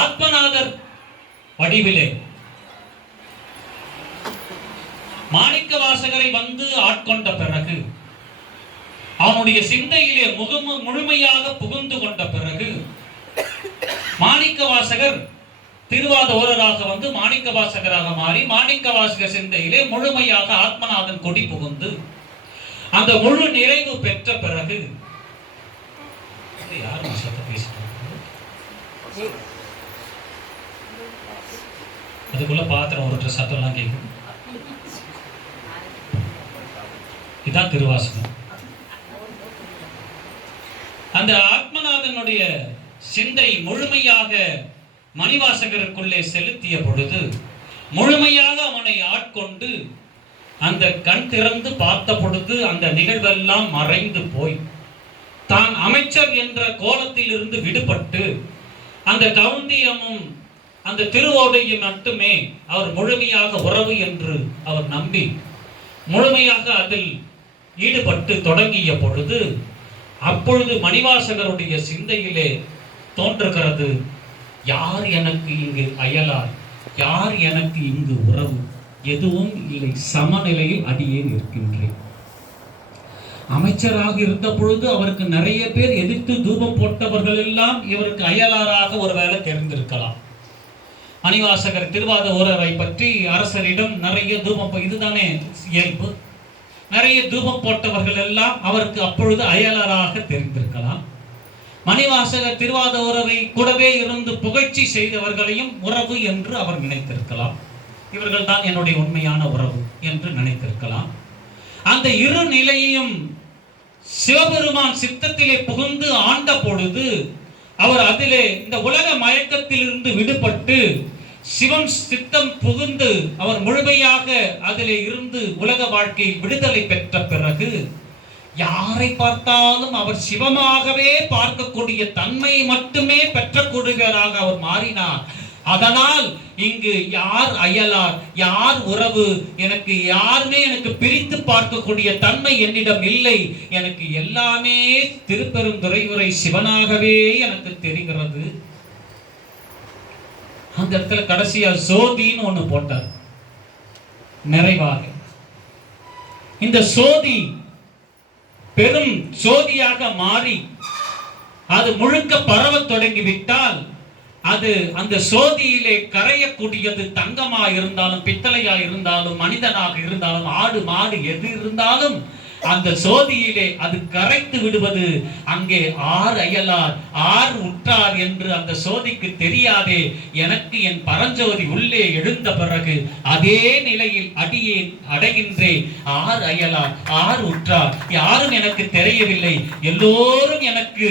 ஆத்மநாதர் வடிவிலே மாணிக்க வாசகரை வந்து ஆட்கொண்ட பிறகு, அவனுடைய சிந்தையிலே முழுமையாக புகுந்து கொண்ட பிறகு, மாணிக்க வாசகர் திருவாதூரராக வந்து மாணிக்க வாசகராக மாறி, மாணிக்க வாசகர் சிந்தையிலே முழுமையாக ஆத்மநாதன் கொடி புகுந்து அந்த முழு நிறைவு பெற்ற பிறகு, யார் அதுக்குள்ள பாத்திரம் ஒரு சத்தம்லாம் கேட்கும். இதுதான் திருவாசகம். அந்த ஆத்மநாதனுடைய சிந்தை முழுமையாக மணிவாசகருக்குள்ளே செலுத்திய பொழுது, முழுமையாக அவனை ஆட்கொண்டு அந்த கண் திறந்து பார்த்த பொழுது அந்த நிகழ்வெல்லாம் மறைந்து போய், தான் அமைச்சர் என்ற கோலத்தில் இருந்து விடுபட்டு அந்த கவுந்தியமும் அந்த திருவோடையும் மட்டுமே அவர் முழுமையாக உறவு என்று அவர் நம்பி முழுமையாக அதில் ஈடுபட்டு தொடங்கிய பொழுது, அப்பொழுது மணிவாசகருடைய சிந்தையிலே தோன்றுகிறது, யார் எனக்கு இங்கு அயலார், யார் எனக்கு இங்கு உறவு, எதுவும் இல்லை, சமநிலையில் அடியேன் இருக்கின்றேன். அமைச்சராக இருந்த பொழுது அவருக்கு நிறைய பேர் எதிர்த்து தூபம் போட்டவர்கள் எல்லாம் இவருக்கு அயலாராக ஒருவேளை தெரிந்திருக்கலாம். மணிவாசகர் திருவாதூரரை பற்றி அரசரிடம் நிறைய தூபம், இதுதானே இயல்பு, நிறைய தூபம் போட்டவர்கள் எல்லாம் அவருக்கு அப்பொழுது அயலராக தெரிந்திருக்கலாம். மணிவாசகர் திருவாதூரரை கூடவே இருந்து புகழ்ச்சி செய்தவர்களையும் உறவு என்று அவர் நினைத்திருக்கலாம். இவர்கள் தான் என்னுடைய உண்மையான உறவு என்று நினைத்திருக்கலாம். அந்த இரு நிலையையும் சிவபெருமான் சித்தத்திலே புகுந்து ஆண்ட பொழுது, அவர் அதிலே இந்த உலக மயக்கத்திலிருந்து விடுபட்டு சிவன் சித்தம் புகுந்து அவர் முழுமையாக அதிலே இருந்து உலக வாழ்க்கை விடுதலை பெற்ற பிறகு, யாரை பார்த்தாலும் அவர் சிவமாகவே பார்க்கக்கூடிய தன்மை மட்டுமே பெற்றக்கூடியவராக அவர் மாறினார். அதனால் இங்கு யார் அயலார், யார் உறவு, எனக்கு யாருமே எனக்கு பிரித்து பார்க்கக்கூடிய தன்மை என்னிடம் இல்லை. எனக்கு எல்லாமே திருப்பெருந்துறையுரை சிவனாகவே எனக்கு தெரிகிறது. அந்த இடத்துல கடைசியா சோதின்னு ஒண்ணு போட்டார். நிறைவாக இந்த சோதி பெரும் சோதியாக மாறி அது முழுக்க பரவ தொடங்கிவிட்டால், அது அந்த சோதியிலே கரையக்கூடியது தங்கமா இருந்தாலும், பித்தளையா இருந்தாலும், மனிதனாக இருந்தாலும், ஆடு மாடு எது இருந்தாலும், அந்த சோதியிலே அது கரைத்து விடுவது. அங்கே ஆர் அயலார், ஆர் உற்றார் என்று அந்த சோதிக்கு தெரியாதே. எனக்கு என் பரஞ்சோதி உள்ளே எழுந்த பிறகு அதே நிலையில் அடியேன் அடைகின்றேன். ஆர் அயலார், ஆர் உற்றார் யாரும் எனக்கு தெரியவில்லை, எல்லோரும் எனக்கு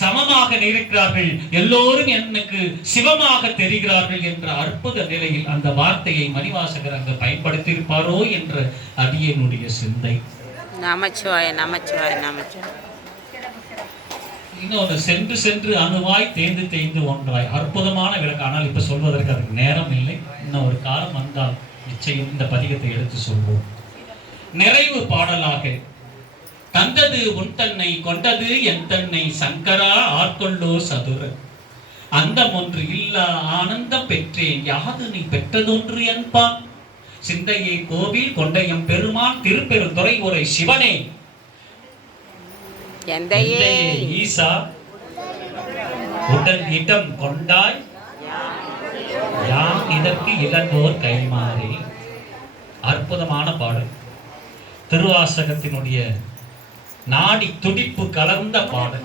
சமமாக இருக்கிறார்கள், எல்லோரும் எனக்கு சிவமாக தெரிகிறார்கள் என்ற அற்புத நிலையில் அந்த வார்த்தையை மணிவாசகர் அங்கு பயன்படுத்தி இருப்பாரோ என்ற அடியனுடைய சிந்தை. நமச்சிவாய நமச்சிவாய நமச்சிவாய. இன்னொன்று, சென்று சென்று அணுவாய் தேய்ந்து தேய்ந்து ஒன்றாய், அற்புதமான விளக்கம். ஆனால் இப்ப சொல்வதற்கு அதுக்கு நேரம் இல்லை. இன்னும் ஒரு காலம் வந்தால் நிச்சயம் இந்த பதிகத்தை எடுத்து சொல்வோம். நிறைவு பாடலாக, தந்தது உன் தன்னை, கொண்டது என் தன்னை, சங்கரா ஆட்கொள்ளோ சதுர, அந்தம் ஒன்று இல்லா ஆனந்தம் பெற்றேன், யாது நீ பெற்றதொன்று என்பான், சிந்தையை கோவில் கொண்டையம் பெருமான் திருப்பெருந்துறை உரை சிவனே, எந்தையே ஈசா உடன் இடம் கொண்டாய், யாம் இதற்கு இளங்கோர் கைமாறி. அற்புதமான பாடல். திருவாசகத்தினுடைய நாடி துடிப்பு கலந்த பாடல்.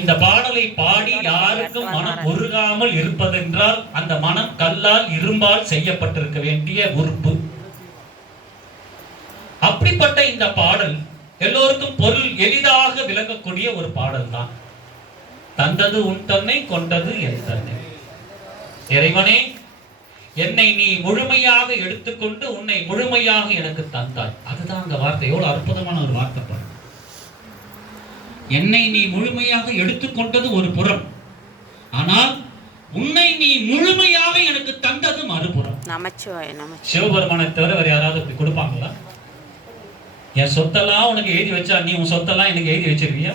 இந்த பாடலை பாடி யாருக்கும் மனம் உருகாமல் இருப்பதென்றால் அந்த மனம் கல்லால் இரும்பால் செய்யப்பட்டிருக்க வேண்டிய உறுப்பு. அப்படிப்பட்ட இந்த பாடல் எல்லோருக்கும் பொருள் எளிதாக விளங்கக்கூடிய ஒரு பாடல் தான். தந்தது உன் தன்னை, கொண்டது என் தன்னை. இறைவனே, என்னை நீ முழுமையாக எடுத்துக்கொண்டு உன்னை முழுமையாக எனக்கு தந்தாய். அதுதான் அந்த வார்த்தை. எவ்வளவு அற்புதமான ஒரு வார்த்தை பாருங்க. என்னை நீ முழுமையாக எடுத்துக்கொண்டது ஒரு புறம், ஆனால் உன்னை நீ முழுமையாக எனக்கு தந்தது மறுபுறம். நமச்சிவாய நமச்சிவாய. சிவபெருமானை தவிர வேற யாராவது இப்படி கொடுப்பாங்களா? என் சொத்தெல்லாம் உனக்கு எழுதி வச்சா நீ உன் சொத்தெல்லாம் எனக்கு எழுதி வச்சிருக்கியா?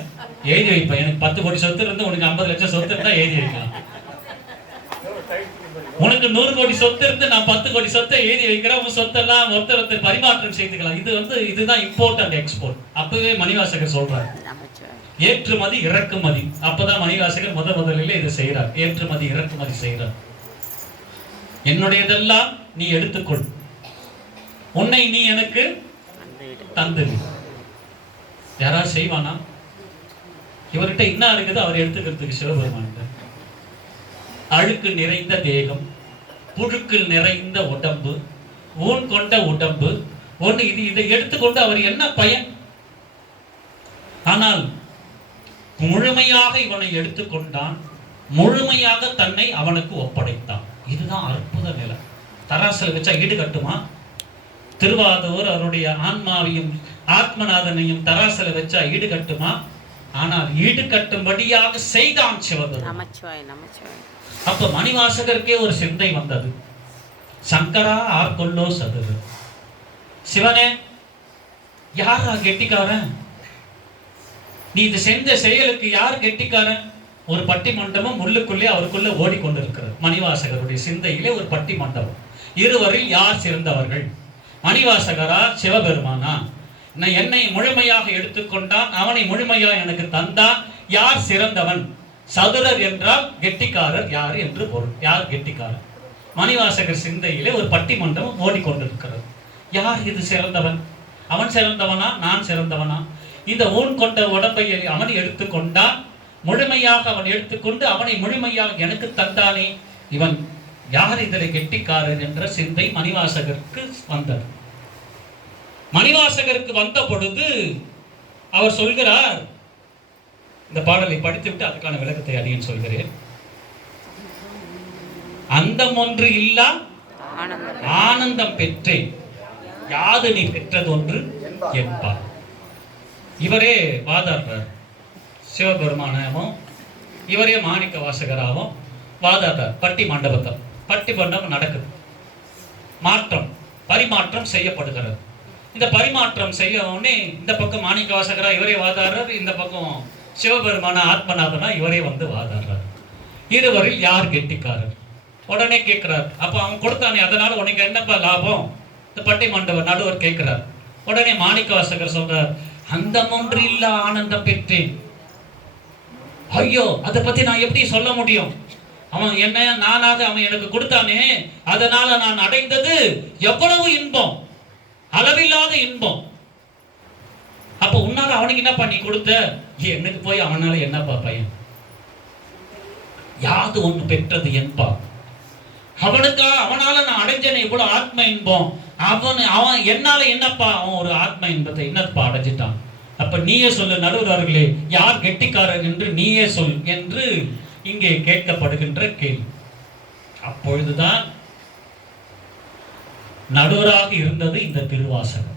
எழுதி வைப்பேன். எனக்கு 10 கோடி சொத்து இருந்து உனக்கு 50 லட்சம் சொத்து இருந்தா எழுதி வைக்கலாம். உனக்கு 100 கோடி சொத்து இருந்து நான் 10 கோடி சொத்தை எழுதி வைக்கிறேன். உன் சொத்தெல்லாம் ஒருத்தர் பரிமாற்றம் செய்துக்கலாம். இதுதான் இம்போர்ட் அண்ட் எக்ஸ்போர்ட். அப்பவே மணிவாசகர் சொல்றாரு, ஏற்றுமதி இறக்குமதி. அப்பதான் மணிவாசகர் முதலில் இதை செய்யறார். ஏற்றுமதி இறக்குமதி செய்யறார். என்னுடையதெல்லாம் நீ எடுத்துக்கொள், உன்னை நீ எனக்கு தந்து. யாராவது செய்வானா? இவர்கிட்ட என்ன இருக்குது அவர் எடுத்துக்கிறதுக்கு? சிவபெருமான் அழுக்கு நிறைந்த தேகம், புழுக்கள் நிறைந்த உடம்பு, ஊன் கொண்ட உடம்பு ஒன்று. இதை எடுத்துக்கொண்டு அவர் என்ன பயன்? ஆனால் முழுமையாக இவனை எடுத்துக்கொண்டான், முழுமையாக தன்னை அவனுக்கு ஒப்படைத்தான். இதுதான் அற்புத நிலை. தராசில் வச்சா ஈடு கட்டுமா? திருவாதூர் அவருடைய ஆன்மாவையும் ஆத்மநாதனையும் தராசில் வச்சா ஈடு கட்டுமா? ஆனால் ஈடு கட்டும்படியாக செய்தான் சிவபெருமான். அப்ப மணிவாசகருக்கே ஒரு சிந்தை வந்தது. சங்கரா ஆர்கொல்லோ சதுரு. சிவனே, யாரா கெட்டிக்காரன்? நீ இது செஞ்ச செயலுக்கு யார் கெட்டிக்காரன்? ஒரு பட்டி மண்டபம் உள்ளுக்குள்ளே அவருக்குள்ள ஓடிக்கொண்டிருக்கிறது. மணிவாசகருடைய சிந்தையிலே ஒரு பட்டி மண்டபம். இருவரில் யார் சிறந்தவர்கள்? மணிவாசகரா சிவபெருமானா? என்னை முழுமையாக எடுத்துக்கொண்டான், அவனை முழுமையாக எனக்கு தந்தான். யார் சிறந்தவன்? சதுரர் என்றால் கெட்டிக்காரர் யார் என்று பொருள். யார் கெட்டிக்காரர்? மணிவாசகர் சிந்தையிலே ஒரு பட்டி மண்டபம் ஓடிக்கொண்டிருக்கிறது. யார் இது சிறந்தவன்? அவன் சிறந்தவனா, நான் சிறந்தவனா? இந்த ஊன் கொண்ட உடம்பை அவன் எடுத்துக்கொண்டான், முழுமையாக அவன் எடுத்துக்கொண்டு அவனை முழுமையாக எனக்கு தந்தானே, இவன் யார் இதில் கெட்டிக்காரர் என்ற சிந்தை மணிவாசகருக்கு வந்தது. மணிவாசகருக்கு வந்த பொழுது அவர் சொல்கிறார், இந்த பாடலை படித்துவிட்டு அதுக்கான விளக்கத்தை அடியேன் சொல்கிறேன். அந்தம் ஒன்று இல்லா ஆனந்தம் பெற்றேன், யாது நீ பெற்றது ஒன்று என்பார். இவரே வாதாடுறார். சிவபெருமானமும் இவரே மாணிக்க வாசகராகவும் வாதாடுறார். பட்டி மண்டபத்தில் பட்டி மண்டபம் நடக்குது. மாற்றம் பரிமாற்றம் செய்யப்படுகிறது. இந்த பரிமாற்றம் செய்ய உடனே இந்த பக்கம் மாணிக்க வாசகரா இவரே வாதாடுறார், இந்த பக்கம் சிவபெருமான ஆத்மநாதனா இவரே வந்து வாதாடுறார். இருவரில் யார் கெட்டிக்காரர்? உடனே கேட்கிறார். அப்ப அவன் கொடுத்தானே, அதனால உனக்கு என்னப்பா லாபம்? இந்த பட்டி மண்டபம் நடுவர் கேட்கிறார். உடனே மாணிக்க வாசகர் சொல்றார், அந்த ஒன்று இல்ல ஆனந்தம் பெற்றேன். ஐயோ, அதை பத்தி நான் எப்படி சொல்ல முடியும்? அவன் என்ன நானாக அவன் எனக்கு கொடுத்தானே, அதனால நான் அடைந்தது எவ்வளவு இன்பம், அளவில்லாத இன்பம். அப்ப உன்னால அவனுக்கு என்னப்பா நீ கொடுத்த? எனக்கு போய் அவனால என்னப்பா பயன்? யாது ஒன்று பெற்றது என்பா. அவனுக்கா அவனால நான் அடைஞ்சேன் இவ்வளவு ஆத்ம இன்பம். அவன் என்னால என்னப்பா அவன் ஒரு ஆத்ம இன்பத்தை என்னப்பா அடைஞ்சிட்டான்? அப்ப நீயே சொல்லு நடுவர்களே, யார் கெட்டிக்காரர் என்று நீயே சொல் என்று இங்கே கேட்கப்படுகின்ற கேள்வி. அப்பொழுதுதான் நடுவராக இருந்தது இந்த திருவாசகம்.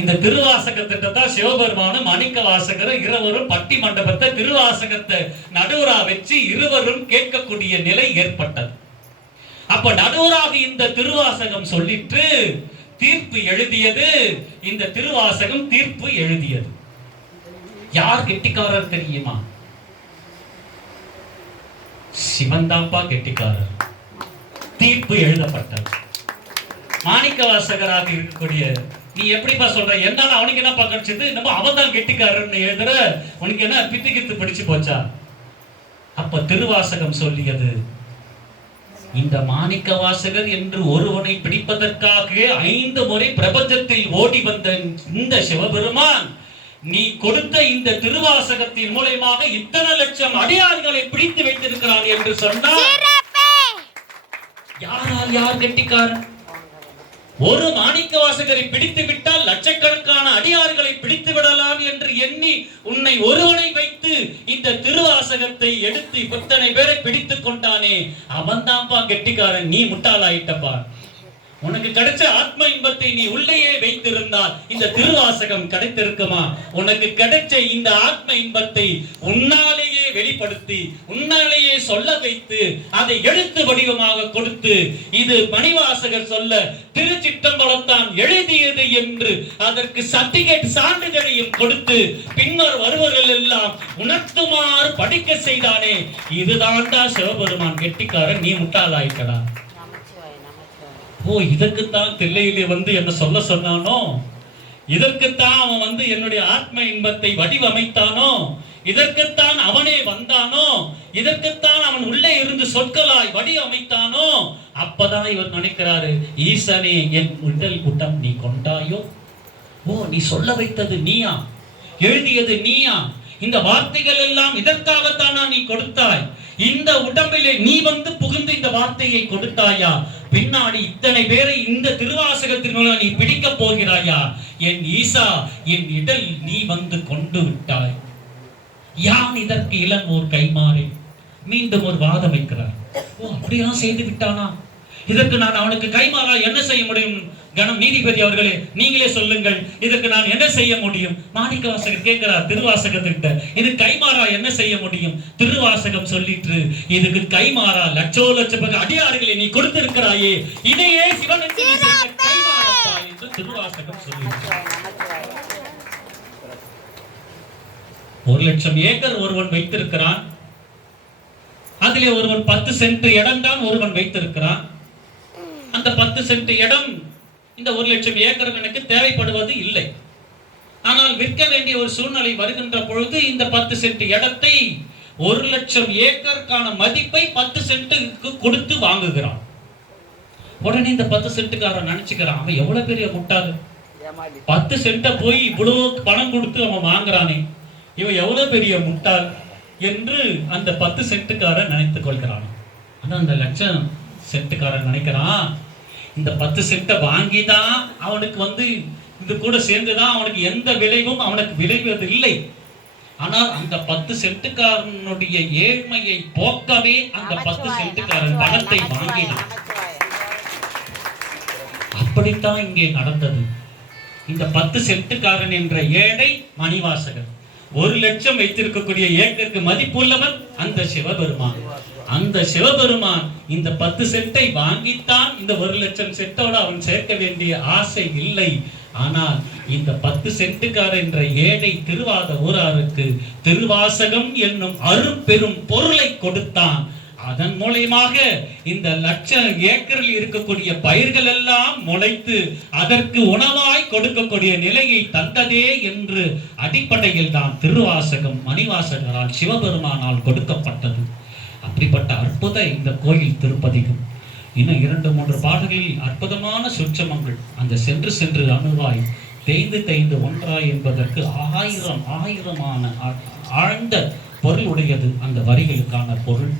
இந்த திருவாசகத்திட்ட தான் சிவபெருமானும் மாணிக்க வாசகரும் இருவரும் பட்டி மண்டபத்தை திருவாசகத்தை நடுவரா வச்சு இருவரும் கேட்கக்கூடிய நிலை ஏற்பட்டது. அப்ப நடுவராக இந்த திருவாசகம் சொல்லிட்டு தீர்ப்பு எழுதியது. இந்த திருவாசகம் தீர்ப்பு எழுதியது. யார் கெட்டிக்காரர் தெரியுமா? சிவந்தாம்பா கெட்டிக்காரர். தீர்ப்பு எழுதப்பட்டது. மாணிக்க வாசகராக இருக்கக்கூடிய நீ எப்படிப்பா சொல்ற? என்னால அவனுக்கு என்ன கிடைச்சது? நம்ம அவன் தான் கெட்டிக்காரர்னு எழுதுற, உனக்கு என்ன பித்து கித்து பிடிச்சு போச்சா? அப்ப திருவாசகம் சொல்லியது, இந்த மாணிக்க வாசகர் என்று ஒருவனை பிடிப்பதற்காக 5 முறை பிரபஞ்சத்தில் ஓடி வந்த இந்த சிவபெருமான், நீ கொடுத்த இந்த திருவாசகத்தின் மூலமாக இத்தனை லட்சம் அடியார்களை பிடித்து வைத்திருக்கிறான் என்று சொன்னார். யாரால் யார் கெட்டிக்காரன்? ஒரு மாணிக்க வாசகரை பிடித்து விட்டால் லட்சக்கணக்கான அடியார்களை பிடித்து விடலாம் என்று எண்ணி உன்னை ஒருவனை வைத்து இந்த திருவாசகத்தை எடுத்து இத்தனை பேரை பிடித்துக் கொண்டானே, அவன் தான்ப்பா கெட்டிக்காரன். நீ முட்டாளாயிட்டப்பா. உனக்கு கிடைச்ச ஆத்ம இன்பத்தை நீ உள்ளேயே வைத்திருந்தால் இந்த திருவாசகம் கிடைத்திருக்குமா? உனக்கு கிடைச்ச இந்த ஆத்ம இன்பத்தை உன்னாலேயே வெளிப்படுத்தி உன்னாலேயே சொல்ல வைத்து அதை எழுத்து வடிவமாக கொடுத்து இது மணிவாசகர் சொல்ல திருச்சிற்றம்பலத்தான் எழுதியது என்று அதற்கு சர்டிபிகேட் சான்றிதழையும் கொடுத்து பின்னர் வருவர்கள் எல்லாம் உணர்த்துமாறு படிக்க செய்தானே, இதுதான்டா சிவபெருமான் கெட்டிக்காரன், நீ முட்டாளாயிட்டடா. ஓ, இதற்குத்தான் தில்லையிலே வந்து என்ன சொல்ல சொன்னானோ, இதற்குத்தான் அவன் வந்து என்னுடைய ஆத்ம இன்பத்தை வடிவமைத்தானோ, இதற்குத்தான் அவனே வந்தானோ, இதற்குத்தான் அவன் உள்ளே இருந்து சொற்களாய் வடிவமைத்தானோ. அப்பதான் இவர் நினைக்கிறாரு, ஈசனே என் உடல் கூட்டம் நீ கொண்டாயோ. ஓ, நீ சொல்ல வைத்தது நீயா, எழுதியது நீயா, இந்த வார்த்தைகள் எல்லாம் இதற்காகத்தானா நீ கொடுத்தாய்? இந்த உடம்பிலே நீ வந்து புகுந்து இந்த வார்த்தையை கொடுத்தாயா? பின்னாடி இத்தனை பேரை இந்த திருவாசகத்தின் மூலம் நீ பிடிக்க போகிறாயா? என் ஈசா, என் இடல் நீ வந்து கொண்டு விட்டாய். யான் இதற்கு இளங்கோர் கைமாறி மீண்டும் ஒரு வாதம் வைக்கிறார். ஓ, அப்படியெல்லாம் செய்து விட்டானா? இதற்கு நான் அவனுக்கு கைமாறா என்ன செய்ய முடியும்? கணம் நீதிபதி அவர்களே, நீங்களே சொல்லுங்கள், இதற்கு நான் என்ன செய்ய முடியும்? மாணிக்கவாசகர் கேட்கிறார் திருவாசகத்திட்ட, இது கைமாறா என்ன செய்ய முடியும்? திருவாசகம் சொல்லிட்டு இதுக்கு கைமாறா லட்சோ லட்ச அடியார்களை நீ கொடுத்திருக்கிறாயே, இதையே சிவனுக்கு நீ செய்த கைமாறா என்று திருவாசகம் சொல்லியிருக்கிறார். 1,00,000 ஏக்கர் ஒருவன் வைத்திருக்கிறான். அதிலே ஒருவன் 10 சென்ட் இடம் தான் ஒருவன் வைத்திருக்கிறான். அந்த 10 சென்ட் இடம் இந்த 1,00,000 ஏக்கர் எனக்கு தேவைப்படுவது இல்லை. ஆனால் விற்க வேண்டிய ஒரு சூழ்நிலை வருகின்ற பொழுது இந்த 10 சென்ட் இடத்தை 1,00,000 ஏக்கருக்கான மதிப்பை 10 சென்ட்டுக்கு கொடுத்து வாங்குகிறான். உடனே இந்த 10 சென்ட்டுக்காரன் நினைச்சுக்கிறான், அவன் எவ்வளவு பெரிய முட்டாள், 10 சென்ட்டை போய் இவ்வளவு பணம் கொடுத்து அவன் வாங்குறானே, இவன் எவ்வளவு பெரிய முட்டாள் என்று அந்த 10 சென்ட்டுக்காரன் நினைத்துக் கொள்கிறான். ஆனா அந்த 1,00,000 சென்ட்டுக்காரன் நினைக்கிறான், இந்த 10 சென்ட்டை வாங்கிதான் அவனுக்கு வந்து இது கூட சேர்ந்துதான் அவனுக்கு எந்த விளைவும் அவனுக்கு விளைவது இல்லை. ஆனால் அந்த 10 சென்ட்டுக்காரனுடைய ஏழ்மையை போக்கவே அந்த 10 சென்ட்டுக்காரன் பணத்தை வாங்கினான். அப்படித்தான் இங்கே நடந்தது. இந்த 10 சென்ட்டுக்காரன் என்ற ஏழை மணிவாசகர் 1,00,000 வைத்திருக்கக்கூடிய ஏக்கருக்கு மதிப்புள்ளவன் அந்த சிவபெருமான். அந்த சிவபெருமான் இந்த 10 சென்ட்டை வாங்கித்தான் இந்த 1,00,000 சென்ட்டோட அவன் சேர்க்க வேண்டிய ஆசை இல்லை. ஆனால் இந்த 10 சென்ட்டுக்கார என்ற ஏழை திருவாத ஊராருக்கு திருவாசகம் என்னும் அரும்பெரும் பொருளை கொடுத்தான். அதன் மூலமாக இந்த 1,00,000 ஏக்கரில் இருக்கக்கூடிய பயிர்கள் எல்லாம் முளைத்து அதற்கு உணவாய் கொடுக்கக்கூடிய நிலையை தந்ததே என்று அடிப்படையில் தான் திருவாசகம் மணிவாசகரால் சிவபெருமானால் கொடுக்கப்பட்டது. அப்படிப்பட்ட அற்புத இந்த கோயில் திருப்பதிகம். இன்னும் 2-3 பாடல்களில் அற்புதமான சுற்றமங்கள் அந்த சென்று சென்று அணுவாய் தேய்ந்து ஒன்றாய் என்பதற்கு ஆயிரமான ஆழ்ந்த பொருள் உடையது அந்த வரிகளுக்கான பொருள்.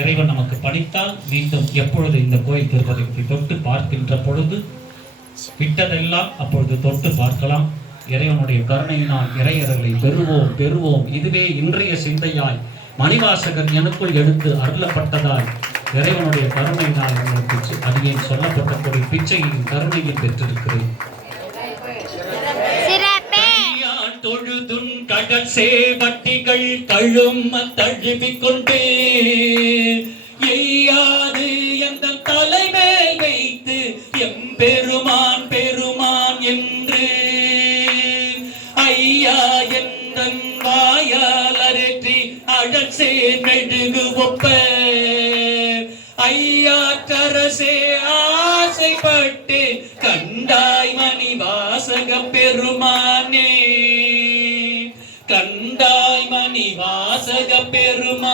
இறைவன் நமக்கு பணித்தால் மீண்டும் எப்பொழுது இந்த கோயில் திருப்பதிகத்தை தொட்டு பார்க்கின்ற பொழுது விட்டதெல்லாம் அப்பொழுது தொட்டு பார்க்கலாம். இறைவனுடைய கருணையினால் இறையர்களை பெறுவோம். இதுவே இன்றைய சிந்தையாய் மணிவாசகன் எனக்குள் எடுத்து அருளப்பட்டதாய் இறைவனுடைய கருணையினால் உங்களுக்கு அடியேன் சொல்லப்பட்டக்கூடிய பிச்சையின் கருணையை பெற்றிருக்கிறேன். தொழுதுன் கடல் சேவட்டிகள் கழும தழுவிக்கொண்டு எய்யாது எந்த தலைமேல் வைத்து எம்பெருமான் பெருமான் என்று ஐயா எந்தன் வாயால் அரற்றி அழல் சேர் மெழுகு ஒப்ப ஐயாற்றரசே ஆசைப்பட்டு கண்டாய் மணிவாசக பெருமானே, கண்டாய் மணிவாசக பெருமானே.